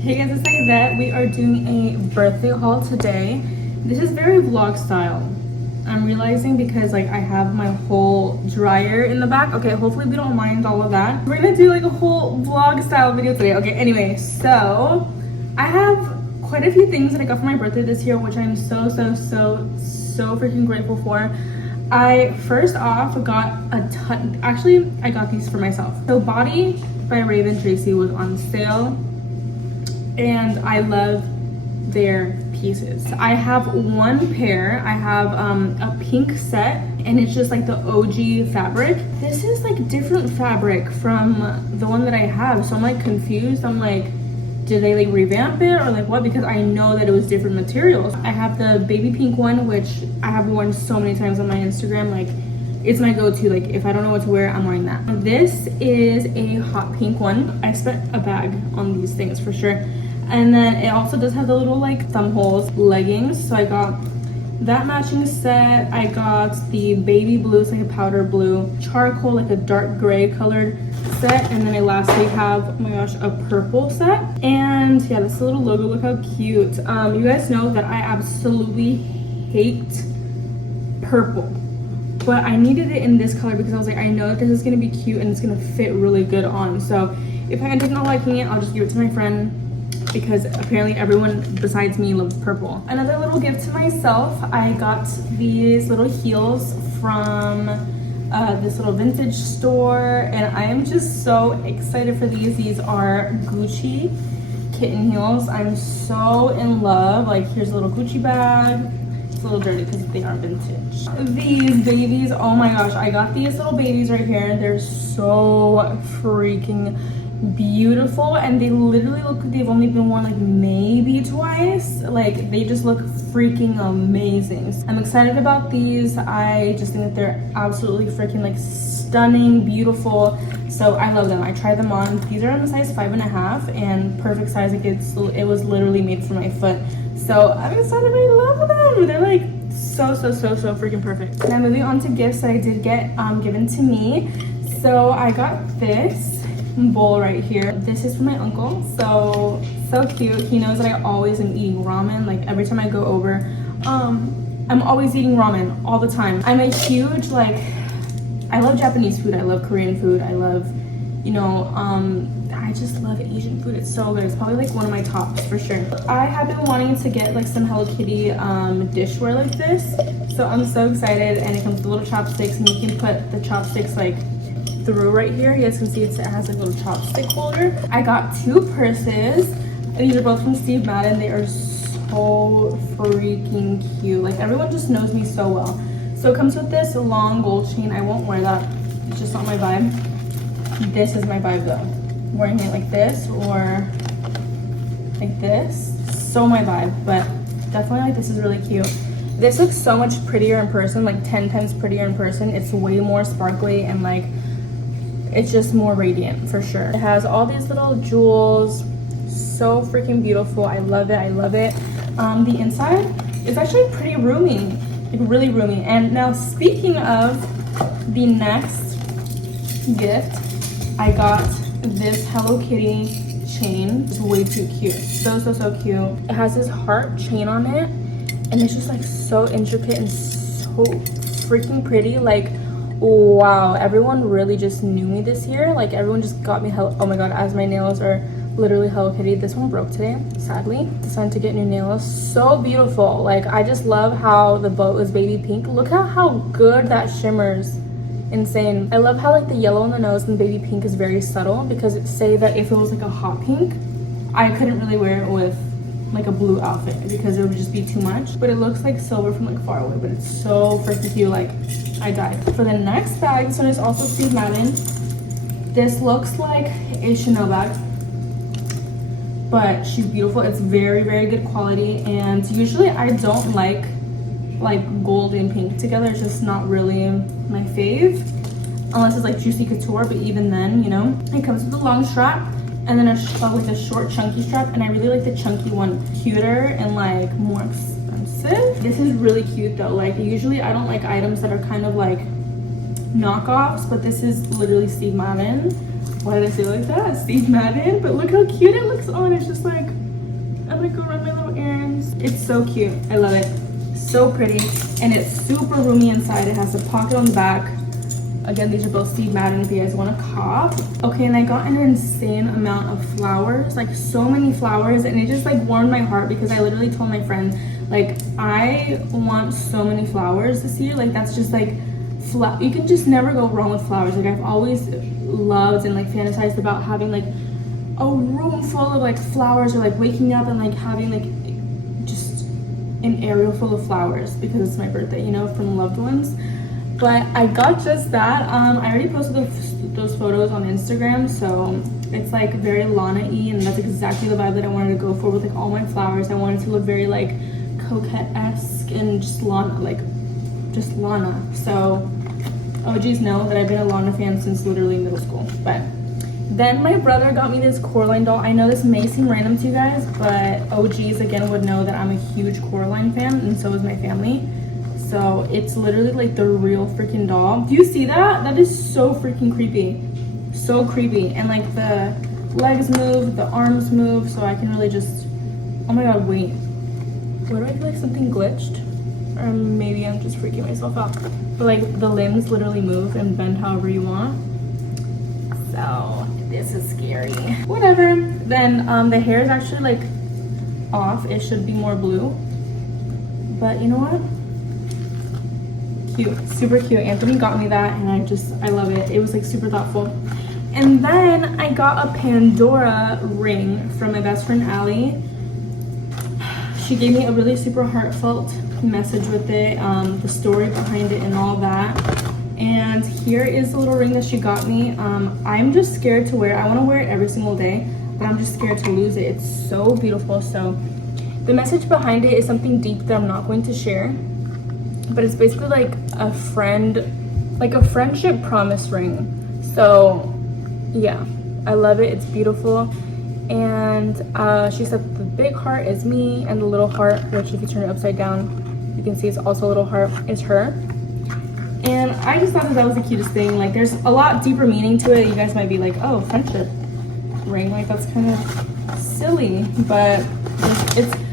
Hey guys, it's Aidette. We are doing a birthday haul today. This is very vlog style. I'm realizing because like I have my whole dryer in the back. Okay, hopefully we don't mind all of that. We're gonna do like a whole vlog style video today. Okay, anyway, so I have quite a few things that I got for my birthday this year, which I'm so freaking grateful for. I first off got a ton, actually I got these for myself. So Body by Raven Tracy was on sale and I love their pieces. I have one pair. I have a pink set and it's just like the OG fabric. This is like different fabric from the one that I have, so I'm like confused. I'm like, did they like revamp it or like what? Because I know that it was different materials. I have the baby pink one, which I have worn so many times on my Instagram. Like it's my go-to. Like if I don't know what to wear, I'm wearing that. This is a hot pink one. I spent a bag on these things for sure. And then it also does have the little like thumb holes leggings. So I got that matching set. I got the baby blue, it's like a powder blue, charcoal, like a dark gray colored set. And then I lastly have, oh my gosh, a purple set. And yeah, this little logo, look how cute. You guys know that I absolutely hate purple, but I needed it in this color because I was like, I know that this is gonna be cute and it's gonna fit really good on. So if I end up not liking it, I'll just give it to my friend, because apparently everyone besides me loves purple. Another little gift to myself, I got these little heels from this little vintage store, and I am just so excited for these. These are Gucci kitten heels. I'm so in love. Like here's a little Gucci bag. It's a little dirty because they are vintage. These babies, oh my gosh, I got these little babies right here. They're so freaking beautiful, and they literally look like they've only been worn like maybe twice. Like they just look freaking amazing. I'm excited about these. I just think that they're absolutely freaking like stunning, beautiful. So I love them. I tried them on. These are in the size 5.5 and perfect size. Like it was literally made for my foot. So I'm excited. I love them. They're like so freaking perfect. Now moving on to gifts that I did get given to me. So I got this bowl right here. This is from my uncle. So cute. He knows that I always am eating ramen. Like every time I go over, I'm always eating ramen all the time. I'm a huge, like, I love Japanese food, I love Korean food, I love, you know, I just love Asian food. It's so good. It's probably like one of my tops for sure. I have been wanting to get like some Hello Kitty dishware like this, so I'm so excited. And it comes with little chopsticks, and you can put the chopsticks like through right here. You guys can see it has a little chopstick holder. I got two purses. These are both from Steve Madden. They are so freaking cute. Like everyone just knows me so well. So it comes with this long gold chain. I won't wear that. It's just not my vibe. This is my vibe though. Wearing it like this or like this. So my vibe, but definitely like this is really cute. This looks so much prettier in person, like 10 times prettier in person. It's way more sparkly and like it's just more radiant for sure. It has all these little jewels, so freaking beautiful. I love it. I love it. The inside is actually pretty roomy, like really roomy. And now speaking of the next gift, I got this Hello Kitty chain. It's way too cute. So cute. It has this heart chain on it, and it's just like so intricate and so freaking pretty. Like wow, everyone really just knew me this year. Like everyone just got me oh my god, as my nails are literally Hello Kitty. This one broke today, sadly. Decided to get new nails. So beautiful. Like I just love how the boat is baby pink. Look at how good that shimmers. Insane. I love how like the yellow on the nose and baby pink is very subtle, because it say that if it was like a hot pink, I couldn't really wear it with like a blue outfit because it would just be too much. But it looks like silver from like far away, but it's so freaking cute. Like I died. For the next bag, this one is also Steve Madden. This looks like a Chanel bag, but she's beautiful. It's very good quality, and usually I don't like gold and pink together. It's just not really my fave unless it's like Juicy Couture, but even then, you know. It comes with a long strap and then like a short chunky strap, and I really like the chunky one. Cuter and like more expensive. This is really cute though. Like usually I don't like items that are kind of like knockoffs, but this is literally Steve Madden. Why did I say it like that? Steve Madden. But look how cute it looks on. It's just like, I'm gonna go run my little errands. It's so cute. I love it. So pretty. And it's super roomy inside. It has a pocket on the back. Again, these are both Steve Madden if you guys want to cop. Okay, and I got an insane amount of flowers, like so many flowers, and it just like warmed my heart because I literally told my friend, like, I want so many flowers this year. Like, that's just like, you can just never go wrong with flowers. Like, I've always loved and like fantasized about having like a room full of like flowers, or like waking up and like having like just an area full of flowers because it's my birthday, you know, from loved ones. But I got just that. I already posted those photos on Instagram, so it's like very Lana-y, and that's exactly the vibe that I wanted to go for with like all my flowers. I wanted to look very like coquette-esque and just Lana, like just Lana. So OGs know that I've been a Lana fan since literally middle school. But then my brother got me this Coraline doll. I know this may seem random to you guys, but OGs again would know that I'm a huge Coraline fan, and so is my family. So it's literally like the real freaking doll. Do you see that? That is so freaking creepy. So creepy. And like the legs move, the arms move, so I can really just, oh my god, wait. What do I feel like something glitched? Or maybe I'm just freaking myself out. But like the limbs literally move and bend however you want. So this is scary. Whatever. Then the hair is actually like off. It should be more blue. But you know what? Cute, super cute. Anthony got me that, and I love it. It was like super thoughtful. And then I got a Pandora ring from my best friend Allie. She gave me a really super heartfelt message with it, the story behind it and all that. And here is the little ring that she got me. I'm just scared to wear it. I want to wear it every single day, but I'm just scared to lose it. It's so beautiful. So the message behind it is something deep that I'm not going to share, but it's basically like a friendship promise ring. So yeah, I love it. It's beautiful. And she said the big heart is me, and the little heart, which if you turn it upside down, you can see it's also a little heart, is her. And I just thought that was the cutest thing. Like, there's a lot deeper meaning to it. You guys might be like, oh, friendship ring, like that's kind of silly, but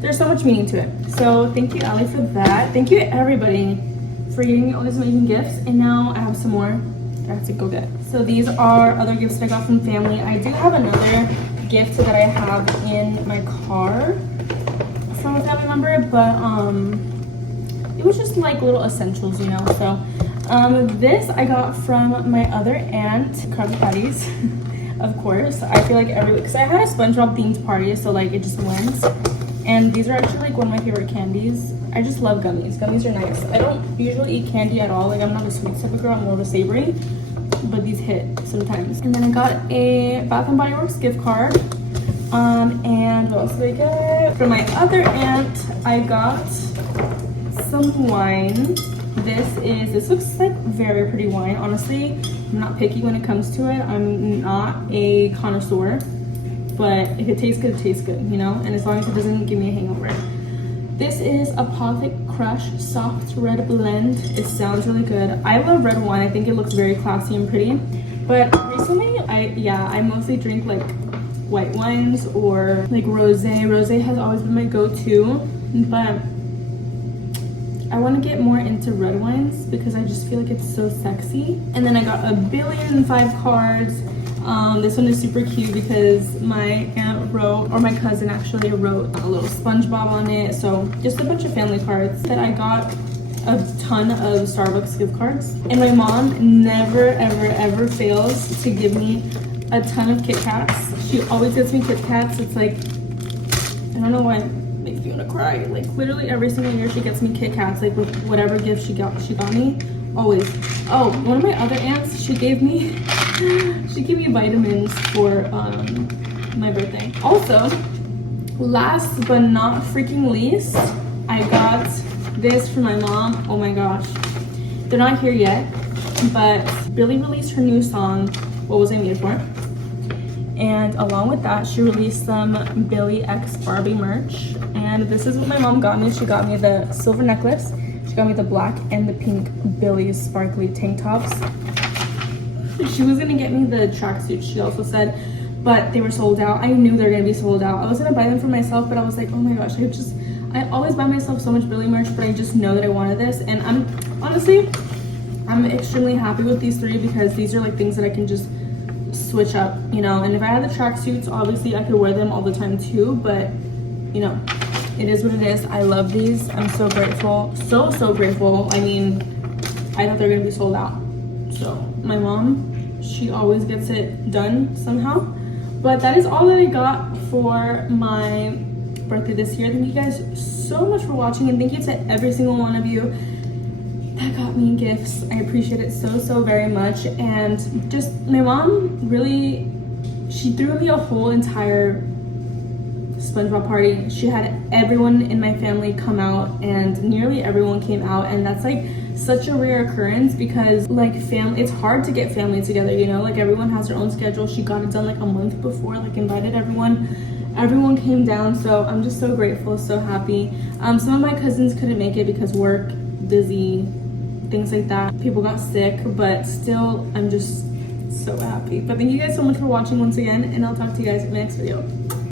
there's so much meaning to it. So thank you, Allie, for that. Thank you, everybody, for getting me all these amazing gifts. And now I have some more I have to go get. So these are other gifts that I got from family. I do have another gift that I have in my car from a family member, but it was just like little essentials, you know. So this I got from my other aunt, Krabby Patties. Of course, I feel like because I had a SpongeBob themed party, so like it just went. And these are actually like one of my favorite candies. I just love gummies. Gummies are nice. I don't usually eat candy at all. Like, I'm not a sweet type of girl. I'm more of a savory. But these hit sometimes. And then I got a Bath & Body Works gift card. And what else did I get? From my other aunt, I got some wine. This looks like very pretty wine. Honestly, I'm not picky when it comes to it. I'm not a connoisseur. But if it tastes good, it tastes good, you know? And as long as it doesn't give me a hangover. This is Apothic Crush Soft Red Blend. It sounds really good. I love red wine. I think it looks very classy and pretty. But recently, I mostly drink like white wines or like rosé. Rosé has always been my go-to, but I want to get more into red wines because I just feel like it's so sexy. And then I got a 1,000,000,005 cards. This one is super cute because my aunt wrote, or my cousin actually wrote a little SpongeBob on it. So just a bunch of family cards. That I got a ton of Starbucks gift cards. And my mom never, ever, ever fails to give me a ton of Kit Kats. She always gets me Kit Kats. It's like, I don't know why it makes me want to cry. Like literally every single year she gets me Kit Kats, like with whatever gift she got me. Always. Oh, one of my other aunts, she gave me vitamins for my birthday. Also, last but not freaking least, I got this for my mom. Oh my gosh. They're not here yet, but Billie released her new song, What Was I Made For? And along with that, she released some Billie x Barbie merch. And this is what my mom got me. She got me the silver necklace. She got me the black and the pink Billie sparkly tank tops. She was gonna get me the tracksuit, she also said, but they were sold out. I knew they were gonna be sold out. I was gonna buy them for myself, but I was like, oh my gosh, I always buy myself so much Billie merch, but I just know that I wanted this. And I'm extremely happy with these 3 because these are like things that I can just switch up, you know. And if I had the tracksuits, obviously I could wear them all the time too, but you know, it is what it is. I love these. I'm so grateful, so grateful. I mean, I thought they're gonna be sold out. So my mom, she always gets it done somehow. But that is all that I got for my birthday this year. Thank you guys so much for watching, and thank you to every single one of you that got me gifts. I appreciate it so very much. And just my mom really, she threw me a whole entire SpongeBob party. She had everyone in my family come out, and nearly everyone came out, and that's like such a rare occurrence because like family, it's hard to get family together, you know, like everyone has their own schedule. She got it done like a month before, like invited everyone came down. So I'm just so grateful, so happy. Some of my cousins couldn't make it because work, busy, things like that, people got sick, but still I'm just so happy. But thank you guys so much for watching once again, and I'll talk to you guys in the next video.